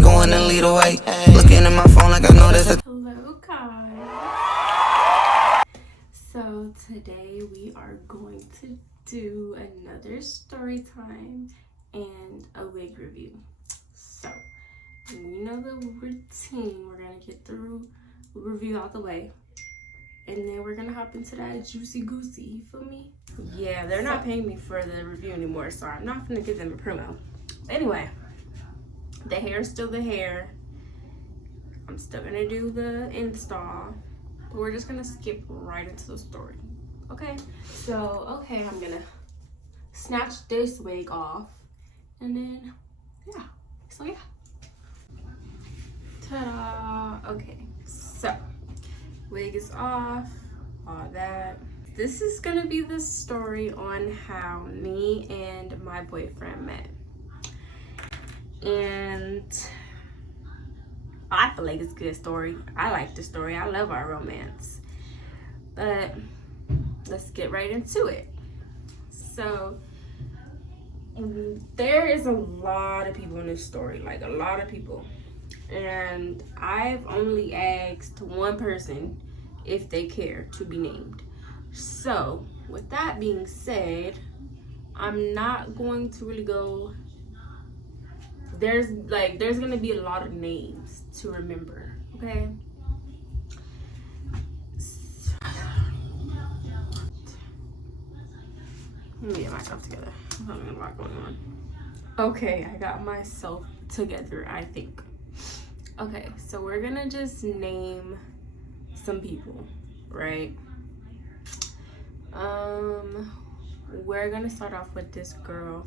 go in and lead away. Looking at my phone like I know that's a Hello guys. So today we are going to do another story time and a wig review. So you know the routine. We're gonna get the review out the way, and then we're gonna hop into that juicy goosey. You feel me? Yeah, they're not paying me for the review anymore, so I'm not gonna give them a promo. Anyway, the hair is still the hair. I'm still gonna do the install, but we're just gonna skip right into the story. Okay, so I'm gonna snatch this wig off, and then yeah. Ta-da! Okay, so wig is off, all that. This is gonna be the story on how me and my boyfriend met, and I feel like it's a good story. I like the story. I love our romance. But let's get right into it. So there is a lot of people in this story, like a lot of people. And I've only asked one person if they care to be named. So with that being said, I'm not going to really go. There's gonna be a lot of names to remember, okay? Let me get myself together. I'm having a lot going on. Okay, I got myself together, I think. Okay, so we're gonna just name some people, right? We're gonna start off with this girl.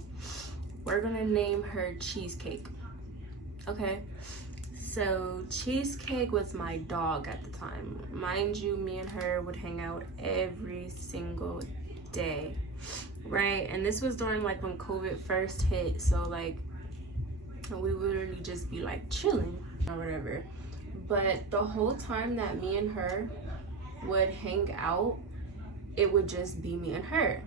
We're gonna name her Cheesecake. Okay, so Cheesecake was my dog at the time. Mind you, me and her would hang out every single day, right? And this was during like when COVID first hit, so like we would literally just be like chilling or whatever. But the whole time that me and her would hang out, it would just be me and her.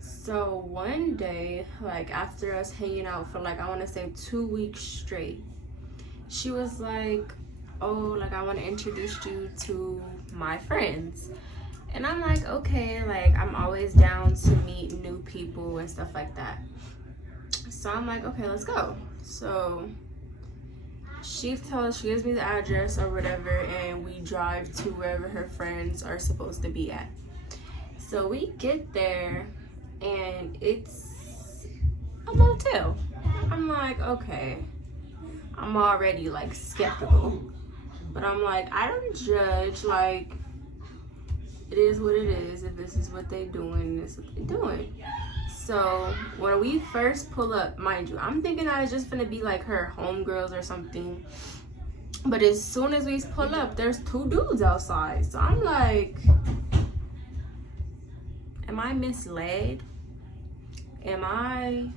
So one day, like after us hanging out for like I want to say 2 weeks straight, she was like, oh, like I want to introduce you to my friends. And I'm like, okay, like I'm always down to meet new people and stuff like that. So I'm like, okay, let's go. So she gives me the address or whatever, and we drive to wherever her friends are supposed to be at. So we get there, and it's a motel. I'm like, okay. I'm already like skeptical, but I'm like, I don't judge. Like, it is what it is. If this is what they doing, this is what they doing. So when we first pull up, mind you, I'm thinking I was just gonna be like her homegirls or something. But as soon as we pull up, there's 2 dudes outside. So I'm like, am I misled? Am I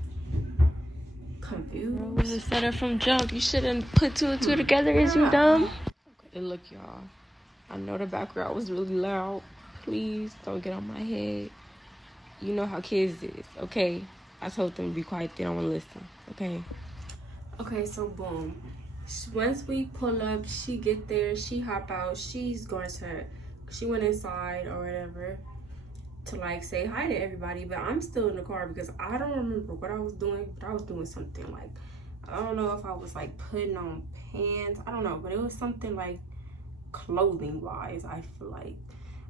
confused? Was a setup from jump. You shouldn't put 2 and 2 together. Is you dumb? Okay, look, y'all. I know the background was really loud. Please don't get on my head. You know how kids is, okay? I told them to be quiet. They don't want to listen, okay? Okay, so boom. Once we pull up, she get there, she hop out, she went inside or whatever to like say hi to everybody, but I'm still in the car because I don't remember what I was doing, but I was doing something like, I don't know if I was like putting on pants, I don't know, but it was something like clothing wise, I feel like,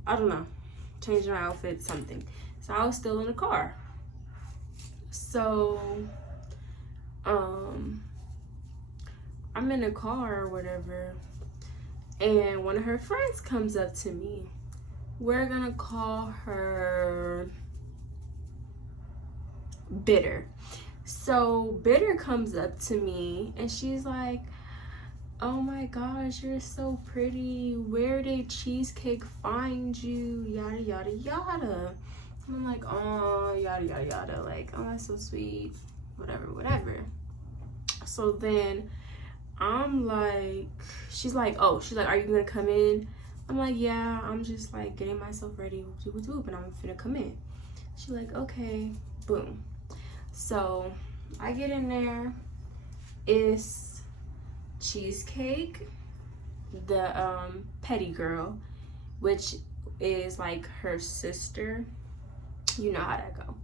I don't know, changing my outfit, something. So I was still in the car. So I'm in the car or whatever, and one of her friends comes up to me. We're gonna call her Bitter. So Bitter comes up to me and she's like, oh my gosh, you're so pretty. Where did Cheesecake find you? Yada yada yada. And I'm like, oh, yada yada yada. Like, oh, that's so sweet. Whatever. So then I'm like, she's like, are you gonna come in? I'm like, yeah, I'm just like getting myself ready, and I'm finna come in. She's like, okay, boom. So I get in there. It's Cheesecake, the petty girl, which is like her sister. You know how that go.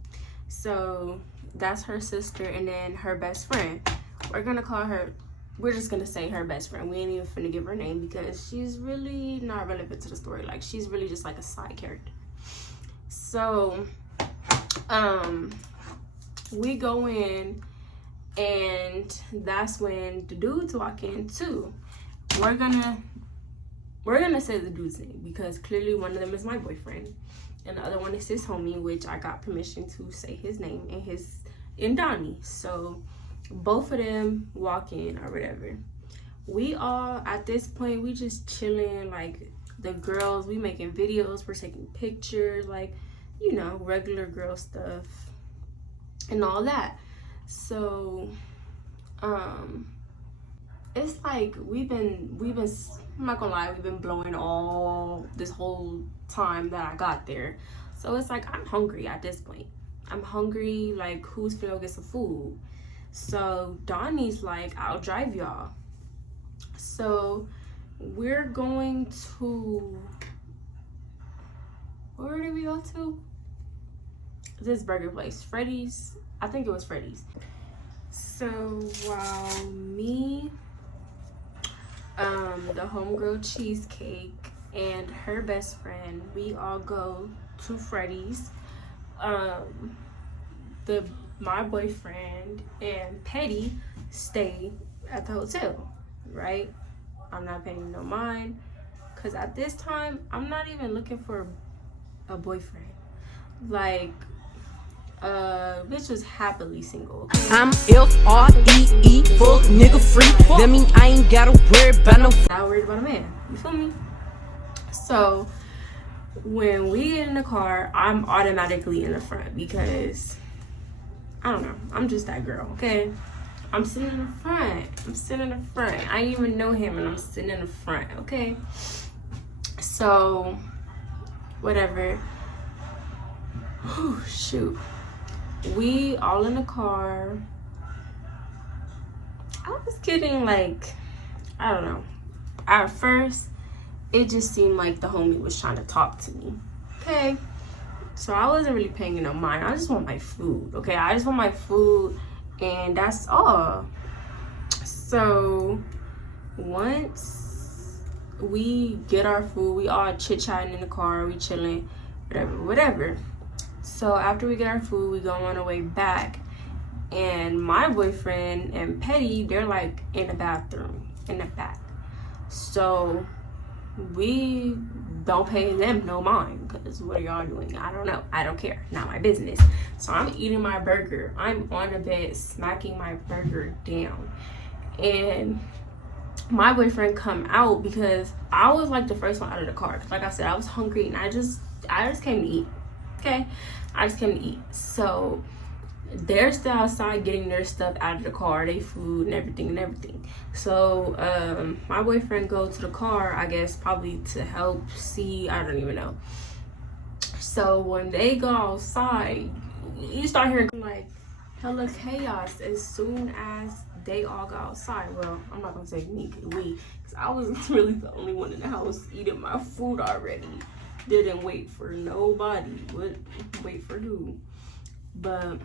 So that's her sister, and then her best friend. We're just gonna say her best friend. We ain't even finna give her name because she's really not relevant to the story. Like, she's really just like a side character. So we go in, and that's when the dudes walk in too. We're gonna say the dude's name because clearly one of them is my boyfriend and the other one is his homie, which I got permission to say his name, and Donnie. So both of them walk in or whatever. We all, at this point, we just chilling. Like, the girls, we making videos, we're taking pictures, like, you know, regular girl stuff and all that. So it's like we've been I'm not gonna lie, we've been blowing all this whole time that I got there. So it's like I'm hungry at this point. I'm hungry, like, who's finna go get some food? So Donnie's like, I'll drive y'all. So we're going to, where did we go to? This burger place, Freddy's. I think it was Freddy's. So while me, the homegirl Cheesecake, and her best friend, we all go to Freddy's. My boyfriend and Petty stay at the hotel, right? I'm not paying no mind, because at this time, I'm not even looking for a boyfriend. Like, bitch was happily single, okay? I'm F-R-E-E, fuck nigga free. That mean I ain't gotta worry about no. Not worried about a man, you feel me? So when we get in the car, I'm automatically in the front because I don't know, I'm just that girl, okay? I'm sitting in the front. I didn't even know him, and I'm sitting in the front, okay? So whatever. Whew, shoot. We all in the car. I was getting, like, I don't know. At first, it just seemed like the homie was trying to talk to me, okay? So I wasn't really paying no mind. I just want my food, okay? I just want my food, and that's all. So once we get our food, we all chit-chatting in the car, we chilling, whatever. So after we get our food, we go on our way back, and my boyfriend and Petty, they're like in the bathroom in the back. So we don't pay them no mind, because what are y'all doing? I don't know. I don't care. Not my business. So I'm eating my burger. I'm on the bed smacking my burger down, and my boyfriend come out because I was like the first one out of the car. Like I said, I was hungry, and I just came to eat. Okay, I just came to eat. So they're still outside getting their stuff out of the car, their food and everything. So my boyfriend go to the car, I guess probably to help see, I don't even know. So when they go outside, you start hearing like hella chaos as soon as they all go outside. Well, I'm not gonna say me, we, because I was really the only one in the house eating my food already. Didn't wait for nobody. Wait for who? But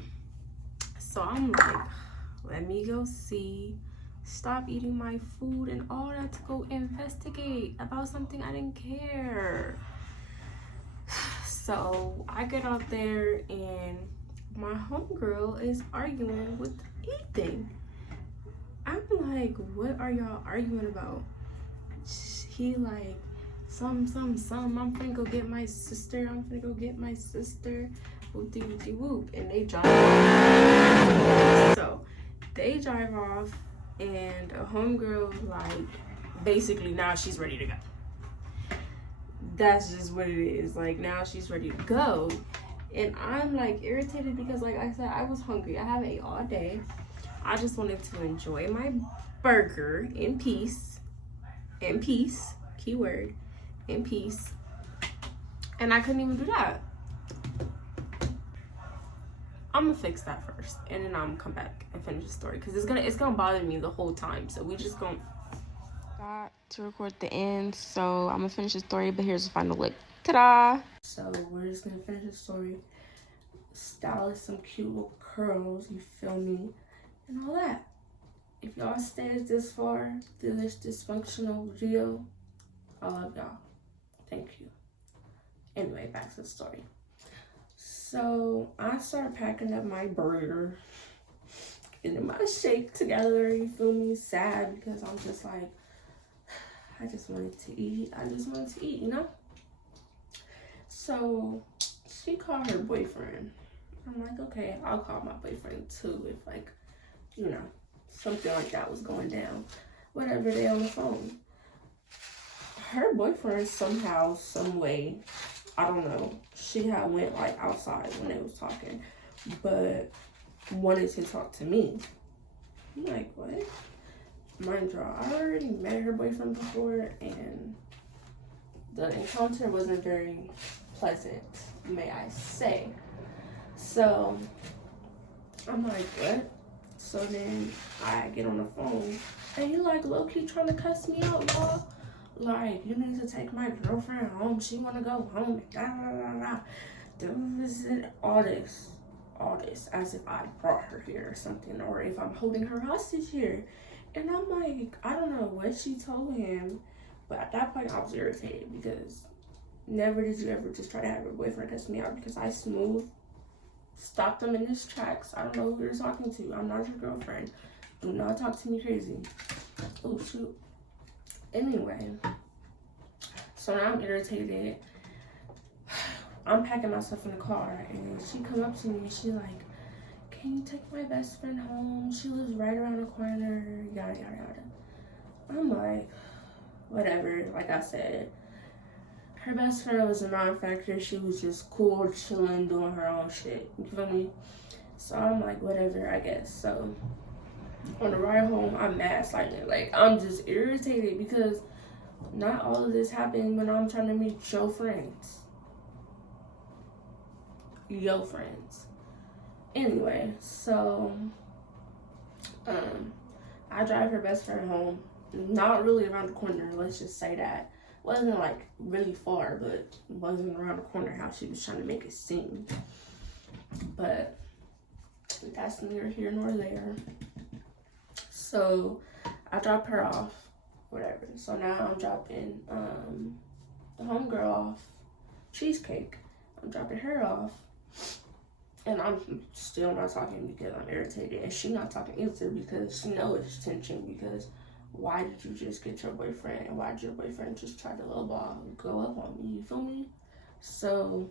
so I'm like, let me go see, stop eating my food and all that to go investigate about something I didn't care. So I get out there, and my homegirl is arguing with Ethan. I'm like, what are y'all arguing about? He like, some, I'm finna go get my sister, whoop-de-whoop-de-whoop, and they drive off. So they drive off, and a homegirl, like, basically now she's ready to go. That's just what it is. Like, now she's ready to go, and I'm like irritated because, like I said, I was hungry. I haven't ate all day. I just wanted to enjoy my burger in peace, keyword, in peace, and I couldn't even do that. I'm gonna fix that first, and then I'm gonna come back and finish the story because it's gonna bother me the whole time. So we just gonna got to record the end, so I'm gonna finish the story. But here's the final look. Ta-da! So we're just gonna finish the story, style some cute little curls. You feel me, and all that. If y'all stayed this far through this dysfunctional video, I love y'all. Thank you. Anyway, back to the story. So I started packing up my burger, getting my shake together, you feel me? Sad because I'm just like, I just wanted to eat, you know? So she called her boyfriend. I'm like, okay, I'll call my boyfriend too if, like, you know, something like that was going down. Whatever, they on the phone. Her boyfriend somehow, some way, I don't know, she had went like outside when they was talking, but wanted to talk to me. I'm like, what? Mind you, I already met her boyfriend before, and the encounter wasn't very pleasant, may I say. So I'm like, what? So then I get on the phone, and he like low-key trying to cuss me out, y'all. Like, you need to take my girlfriend home. She want to go home. All this, as if I brought her here or something, or if I'm holding her hostage here. And I'm like, I don't know what she told him, but at that point I was irritated because never did you ever just try to have your boyfriend cuss me out, because I stopped him in his tracks. I don't know who you're talking to. I'm not your girlfriend. Do not talk to me crazy. Oh, shoot. Anyway, so now I'm irritated. I'm packing myself in the car, and she come up to me and she like, can you take my best friend home? She lives right around the corner, yada, yada, yada. I'm like, whatever. Like I said, her best friend was a non-factor. She was just cool, chilling, doing her own shit. You feel me? So I'm like, whatever, I guess. So on the ride home, I'm mad slightly. Like, I'm just irritated because not all of this happened when I'm trying to meet your friends. Your friends. Anyway, so I drive her best friend home. Not really around the corner, let's just say that. Wasn't like really far, but wasn't around the corner how she was trying to make it seem. But that's neither here nor there. So I dropped her off, whatever. So now I'm dropping the homegirl off, Cheesecake. I'm dropping her off, and I'm still not talking because I'm irritated, and she's not talking either because she knows it's tension. Because why did you just get your boyfriend, and why did your boyfriend just try to lowball go up on me? You feel me? So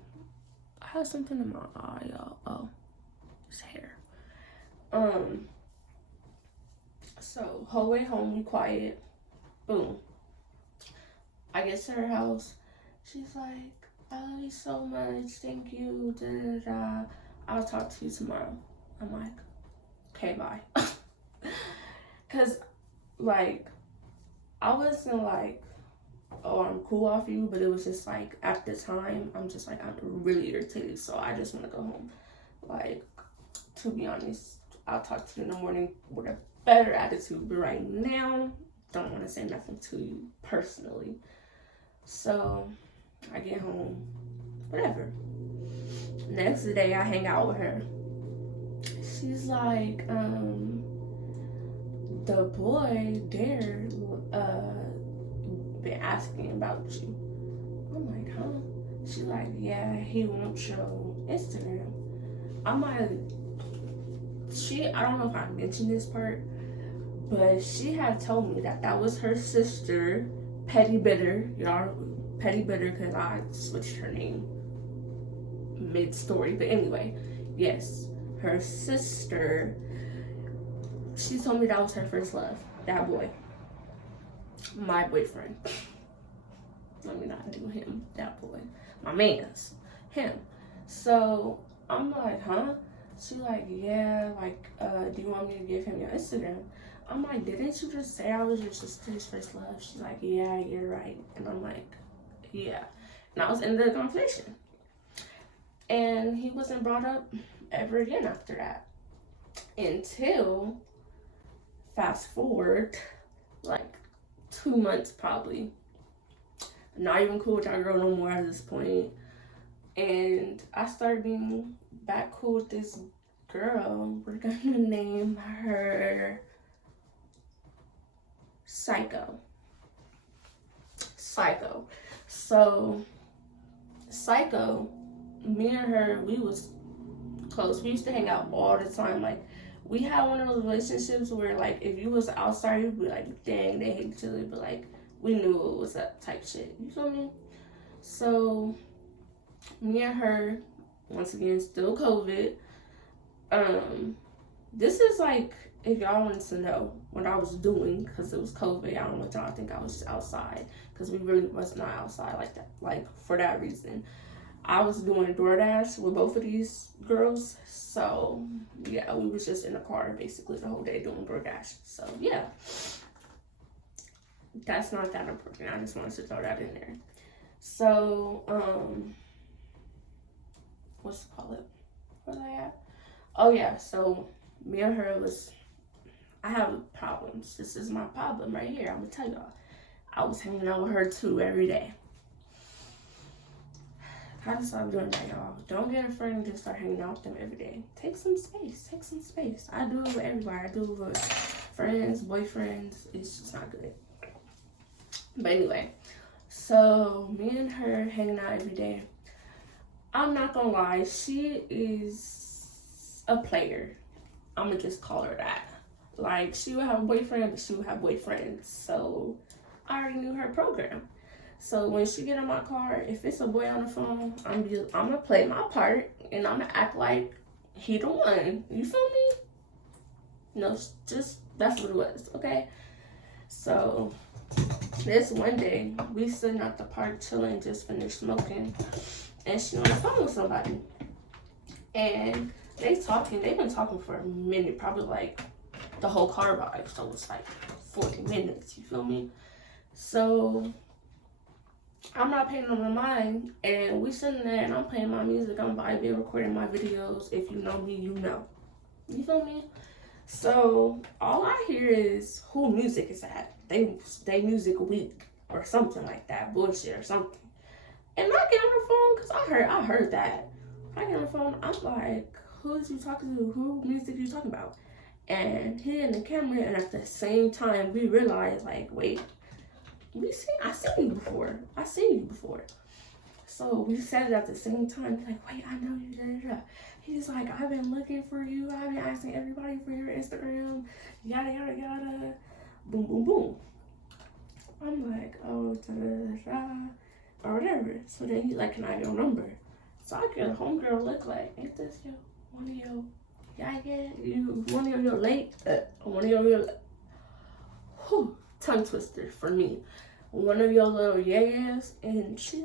I have something in my eye, y'all. Oh, it's hair. So whole way home, we quiet. Boom. I get to her house. She's like, I love you so much. Thank you. Da, da, da. I'll talk to you tomorrow. I'm like, okay, bye. Cause like, I wasn't like, oh, I'm cool off you, but it was just like, at the time, I'm just like, I'm really irritated, so I just want to go home. Like, to be honest, I'll talk to you in the morning with a better attitude, but right now, don't want to say nothing to you personally. So I get home, whatever. Next day, I hang out with her. She's like, the boy there been asking about you. I'm like, huh? She's like, yeah, he wants your Instagram. I'm like, I don't know if I mentioned this part, but she had told me that that was her sister, Petty Bitter. Y'all, Petty Bitter, because I switched her name mid-story. But anyway, yes, her sister, she told me that was her first love, that boy. My boyfriend. Let me not do him, that boy. My man's, him. So I'm like, huh? She like, yeah, like, do you want me to give him your Instagram? I'm like, didn't you just say I was your sister's first love? She's like, yeah, you're right. And I'm like, yeah. And I was in the conversation. And he wasn't brought up ever again after that. Until, fast forward, like 2 months probably. Not even cool with that girl no more at this point. And I started being back cool with this girl. We're gonna name her Psycho. So Psycho, me and her, we was close. We used to hang out all the time. Like, we had one of those relationships where, like, if you was outside, you'd be like, dang, they hate each other, but like, we knew it was that type shit. You feel me? So me and her, once again, still COVID. This is like, if y'all wanted to know what I was doing, because it was COVID, I don't want y'all to think I was just outside, because we really was not outside like that, like for that reason. I was doing DoorDash with both of these girls, so yeah, we was just in the car basically the whole day doing DoorDash. So yeah, that's not that important. I just wanted to throw that in there. So what's it called? Where I at? Oh yeah, so me and her was, I have problems. This is my problem right here. I'm gonna tell y'all. I was hanging out with her too every day. How to stop doing that, y'all? Don't get a friend and just start hanging out with them every day. Take some space. Take some space. I do it with everybody. I do it with friends, boyfriends. It's just not good. But anyway, so me and her hanging out every day. I'm not gonna lie, she is a player. I'm gonna just call her that. Like, she would have a boyfriend, but she would have boyfriends. So I already knew her program. So when she get in my car, if it's a boy on the phone, I'm gonna play my part and I'm gonna act like he the one. You feel me? No, just that's what it was, okay? So this one day, we sitting at the park chilling, just finished smoking, and she on the phone with somebody. And they've been talking for a minute, probably like the whole car ride, so it's like 40 minutes, you feel me? So I'm not paying no mind, and we sitting there and I'm playing my music, I'm vibing, recording my videos. If you know me, you know. You feel me? So all I hear is, who music is that? They music week or something like that, bullshit or something. And I get on the phone because I heard that. I get on the phone, I'm like, who's you talking to? Who music you talking about? And he in the camera, and at the same time we realize, like, wait, I seen you before. So we said it at the same time, like, wait, I know you, da, da, da. He's like, I've been looking for you, I've been asking everybody for your Instagram, yada, yada, yada, boom, boom, boom. I'm like, oh, da, da, da, da, or whatever. So then he's like, can I have your number? So I get a homegirl look like, ain't this one of your, one of your late, one of your, tongue twister for me. One of your little yeah-yeahs, and she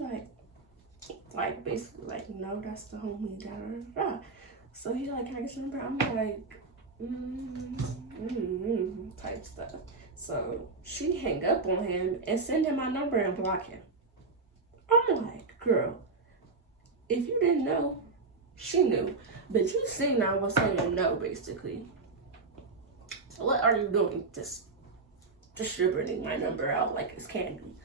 like basically like, no, that's the homie, da da da. So he's like, can I get your number? I'm like, type stuff. So she hang up on him and send him my number and block him. I'm like, girl, if you didn't know, she knew, but you seen I was saying no, basically. So what are you doing? Just distributing my number out like it's candy.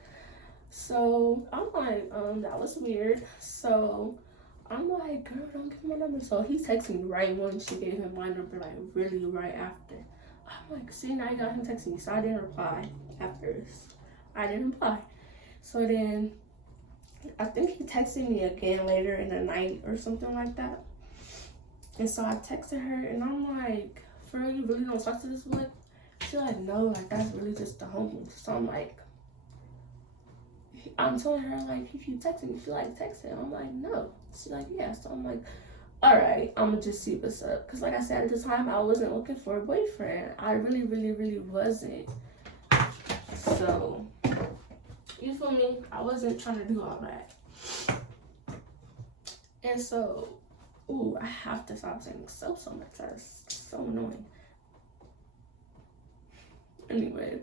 So I'm like, that was weird. So I'm like, girl, don't give me my number. So he texted me right when she gave him my number, like really right after. I'm like, see, now you got him texting me. So I didn't reply at first. I didn't reply. So then I think he texted me again later in the night or something like that. And so I texted her and I'm like, for real, you really don't talk to this boy? She's like, no, like, that's really just the homie. So I'm like, I'm telling her, like, if you texting me, she like, text him. I'm like, no. She's like, yeah. So I'm like, all right, I'm gonna just see what's up. Because like I said, at the time, I wasn't looking for a boyfriend. I really, really, really wasn't. So, you feel me? I wasn't trying to do all that. And so, ooh, I have to stop saying so much. That's so annoying. Anyway,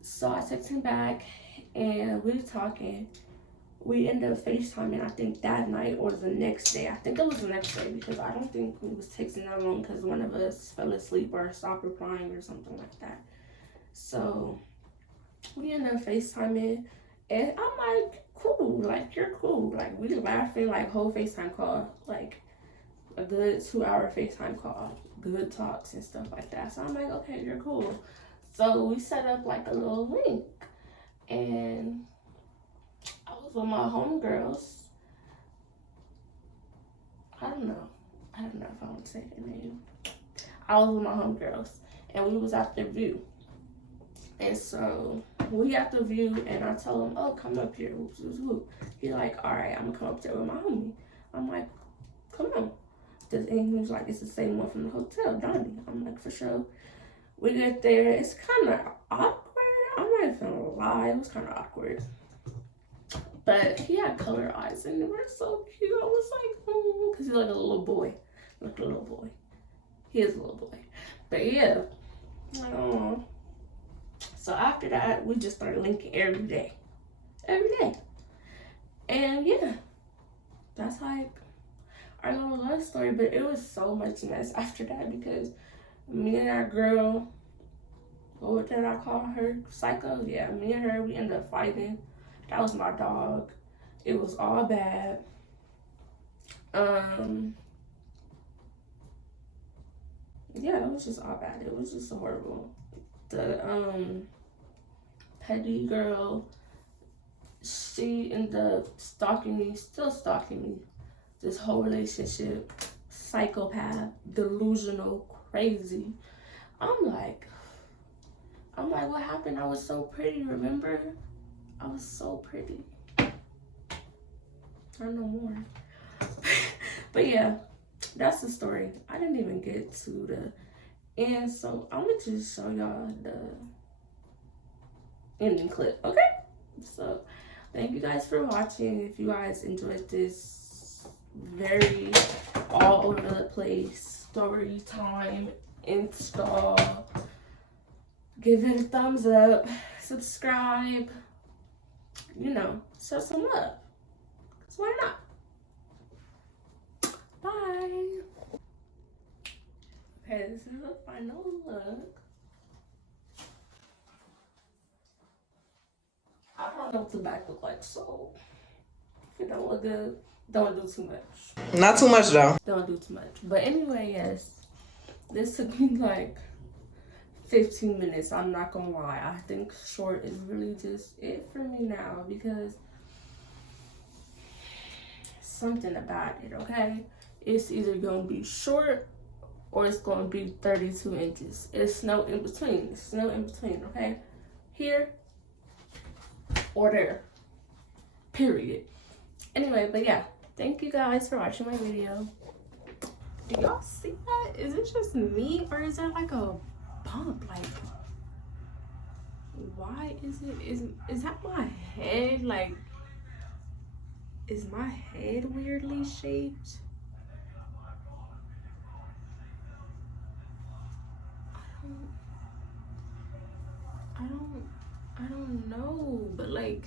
so I text him back and we were talking. we ended up FaceTiming, I think that night or the next day. I think it was the next day because I don't think we was texting that long because one of us fell asleep or stopped replying or something like that. So we ended up FaceTiming and I'm like, cool, like you're cool. Like we laughing like whole FaceTime call, like a good 2-hour FaceTime call, good talks and stuff like that. So I'm like, okay, you're cool. So we set up like a little link and I was with my homegirls. I don't know if I want to say their name. I was with my homegirls and we was at the View. And so we at the View and I tell him, oh, come up here. Whoop, whoop, whoop. He like, all right, I'm gonna come up there with my homie. I'm like, come on. And he was like, it's the same one from the hotel, Donnie. I'm like, for sure. We get there. It's kind of awkward. I'm not even gonna lie. It was kind of awkward. But he had color eyes and they were so cute. I was like, because he's like a little boy. Like a little boy. He is a little boy. But yeah. So after that, we just started linking every day. Every day. And yeah. That's like our little love story. But it was so much mess after that because me and that girl, what did I call her? Psycho? Yeah, me and her, we ended up fighting. That was my dog. It was all bad. Yeah, it was just all bad. It was just horrible. The petty girl, she ended up stalking me, still stalking me. This whole relationship, psychopath, delusional, crazy. I'm like, what happened? I was so pretty, remember? I was so pretty. I know more. But yeah, that's the story. I didn't even get to the end, so I'm gonna just show y'all the ending clip, okay? So thank you guys for watching. If you guys enjoyed this very all over the place story time install, give it a thumbs up, subscribe, you know, show some love. So why not? Bye. Okay, this is the final look. I don't know what the back look like, so if it don't look good, don't do too much. Not too much though. Don't do too much. But anyway, yes, this took me like 15 minutes. I'm not gonna lie. I think short is really just it for me now because something about it, okay? It's either gonna be short or it's gonna be 32 inches. It's no in between. It's no in between, okay? Here or there. Period. Anyway, but yeah, thank you guys for watching my video. Do y'all see that? Is it just me or is there like a bump? Like, why is it? Is that my head? Like, is my head weirdly shaped? I don't know, but like